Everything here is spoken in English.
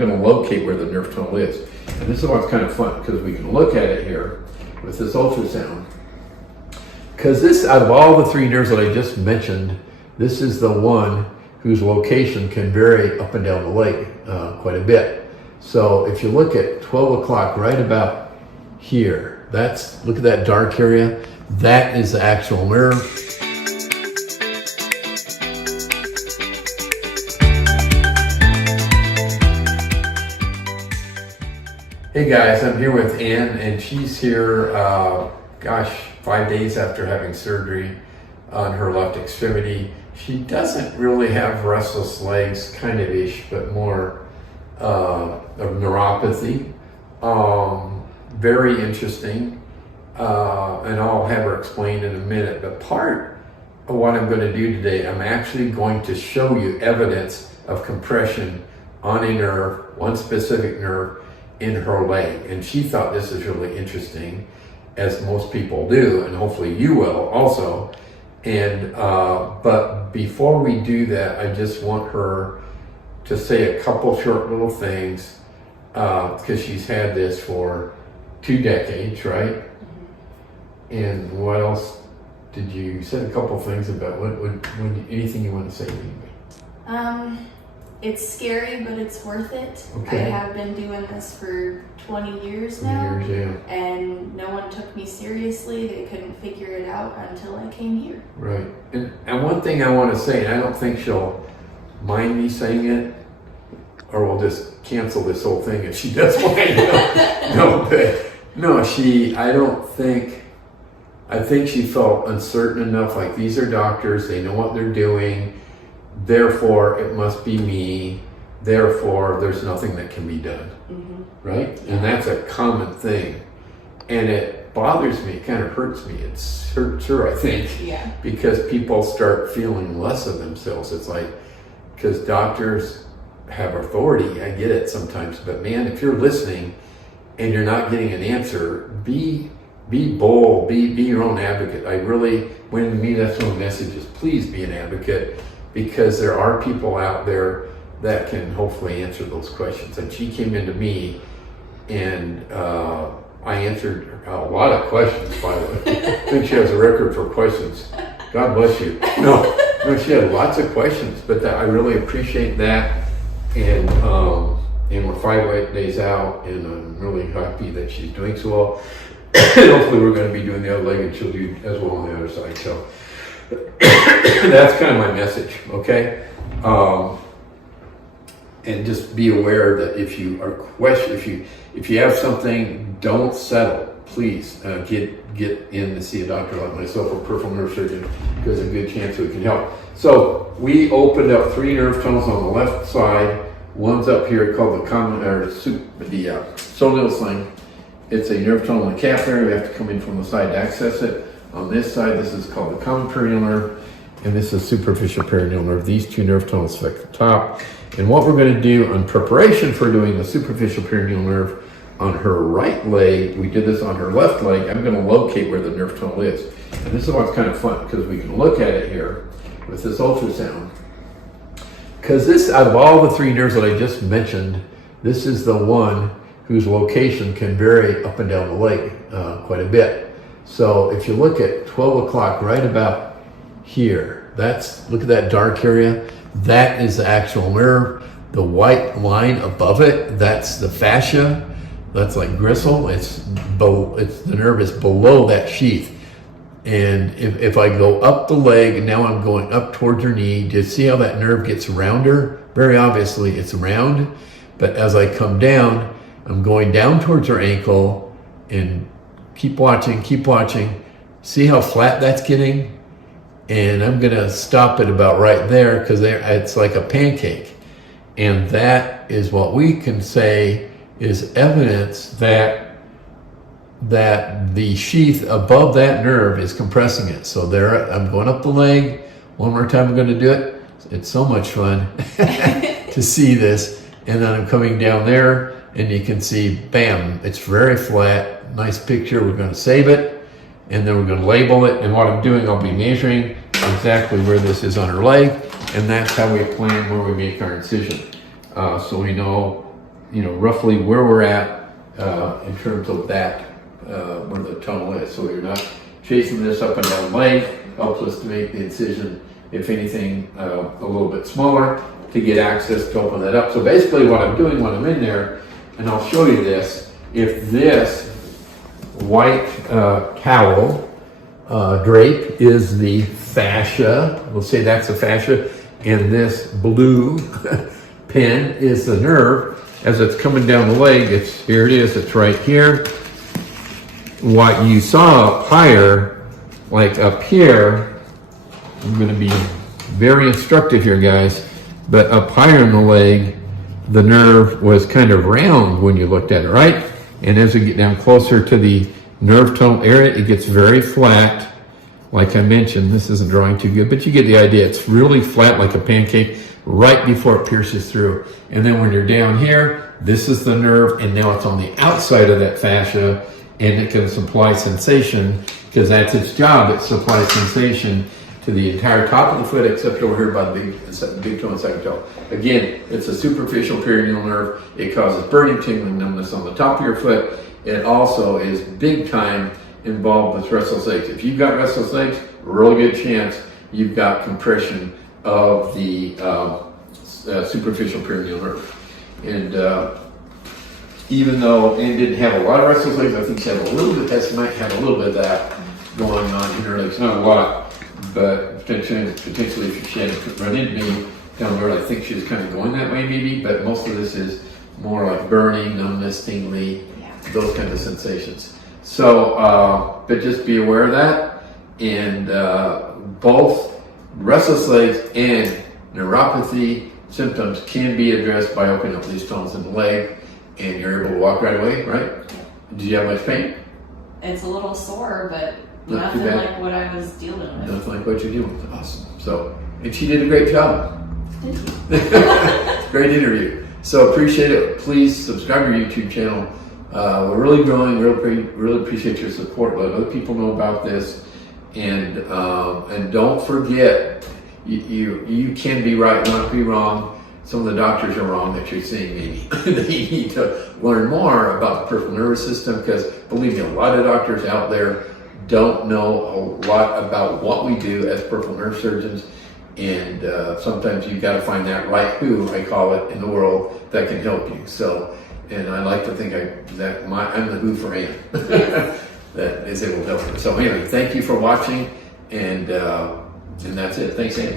going to locate where the nerve tunnel is. And this is what's kind of fun, because we can look at it here with this ultrasound. Because this, out of all the three nerves that I just mentioned, this is the one whose location can vary up and down the leg quite a bit. So if you look at 12 o'clock, right about here, look at that dark area, that is the actual nerve. Hey guys, I'm here with Ann, and she's here, 5 days after having surgery on her left extremity. She doesn't really have restless legs, kind of ish, but more of neuropathy. Very interesting, and I'll have her explain in a minute. But part of what I'm going to do today, I'm actually going to show you evidence of compression on a nerve, one specific nerve in her leg. And she thought this is really interesting, as most people do, and hopefully you will also. And but before we do that, I just want her to say a couple short little things, because she's had this for 2 decades, right? Mm-hmm. And what else did you say? A couple things about anything you want to say to me? It's scary, but it's worth it. Okay. I have been doing this for 20 years now, and no one took me seriously. They couldn't figure it out until I came here. Right. And one thing I want to say, and I don't think she'll mind me saying it, or we'll just cancel this whole thing if she does mind. I think she felt uncertain enough, like these are doctors, they know what they're doing, therefore it must be me, therefore there's nothing that can be done. Mm-hmm. Right? Yeah. And that's a common thing. And it bothers me, it kind of hurts me. It hurts her, I think, yeah, because people start feeling less of themselves. It's like, because doctors have authority, I get it sometimes, but man, if you're listening and you're not getting an answer, be bold, be your own advocate. When to me, that's one of the messages, please be an advocate, because there are people out there that can hopefully answer those questions. And she came into me, and I answered a lot of questions, by the way. I think she has a record for questions. God bless you. No, she had lots of questions, but I really appreciate that. And we're 5 days out, and I'm really happy that she's doing so well. Hopefully we're going to be doing the other leg, and she'll do as well on the other side. So that's kind of my message, okay? And just be aware that if you have something, don't settle. Please get in to see a doctor like myself, a peripheral nerve surgeon, because there's a good chance we can help. So we opened up 3 nerve tunnels on the left side. One's up here called the soleal sling. It's a nerve tunnel in the calf area. We have to come in from the side to access it. On this side, this is called the common perineal nerve, and this is superficial perineal nerve. These 2 nerve tunnels at the top. And what we're going to do in preparation for doing the superficial perineal nerve on her right leg, we did this on her left leg. I'm going to locate where the nerve tunnel is. And this is what's kind of fun, because we can look at it here with this ultrasound. Because this, out of all the 3 nerves that I just mentioned, this is the one whose location can vary up and down the leg quite a bit. So if you look at 12 o'clock, right about here, look at that dark area, that is the actual nerve. The white line above it, that's the fascia. That's like gristle. The nerve is below that sheath. And if I go up the leg, and now I'm going up towards her knee, do you see how that nerve gets rounder? Very obviously it's round, but as I come down, I'm going down towards her ankle, and keep watching. See how flat that's getting? And I'm gonna stop it about right there, because it's like a pancake. And that is what we can say is evidence that the sheath above that nerve is compressing it. So there, I'm going up the leg. One more time I'm going to do it. It's so much fun to see this. And then I'm coming down there, and you can see, bam, it's very flat. Nice picture. We're going to save it, and then we're going to label it. And what I'm doing, I'll be measuring exactly where this is on her leg, and that's how we plan where we make our incision. So we know roughly where we're at in terms of that, where the tunnel is. So you're not chasing this up and down the leg. Helps us to make the incision, if anything, a little bit smaller to get access to open that up. So basically what I'm doing when I'm in there, and I'll show you this, if this white towel drape is the fascia, we'll say that's the fascia, and this blue pin is the nerve. As it's coming down the leg, here it is, it's right here. What you saw up higher, like up here, I'm going to be very instructive here, guys, but up higher in the leg, the nerve was kind of round when you looked at it, right? And as we get down closer to the nerve tunnel area, it gets very flat. Like I mentioned, this isn't drawing too good, but you get the idea. It's really flat like a pancake right before it pierces through. And then when you're down here, this is the nerve, and now it's on the outside of that fascia, and it can supply sensation, because that's its job. It supplies sensation to the entire top of the foot, except over here by the big toe and second toe. Again, it's a superficial perineal nerve. It causes burning, tingling, numbness on the top of your foot. It also is big time involved with restless legs. If you've got restless legs, really good chance you've got compression of the superficial perineal nerve. And even though Anne didn't have a lot of restless legs, I think she had a little bit, Tessa might have a little bit of that going on in her legs. Not a lot, but potentially if she had run into me down the road, I think she was kind of going that way maybe, but most of this is more like burning, numbness, tingling, those kind of sensations. So, but just be aware of that. And both restless legs and neuropathy symptoms can be addressed by opening up these tunnels in the leg, and you're able to walk right away, right? Did you have much pain? It's a little sore, but Not nothing like what I was dealing with. Nothing like what you're dealing with. Awesome. So, and she did a great job. Thank you. Great interview. So appreciate it. Please subscribe to our YouTube channel. We're really growing. Really appreciate your support. Let other people know about this, and don't forget, you can be right, not be wrong. Some of the doctors are wrong that you're seeing. Maybe they need to learn more about the peripheral nervous system, because believe me, a lot of doctors out there don't know a lot about what we do as peripheral nerve surgeons. And sometimes you've got to find that right who, I call it, in the world that can help you. So, and I like to think I'm the who for Anne that is able to help you. So anyway, thank you for watching, and that's it. Thanks, Anne.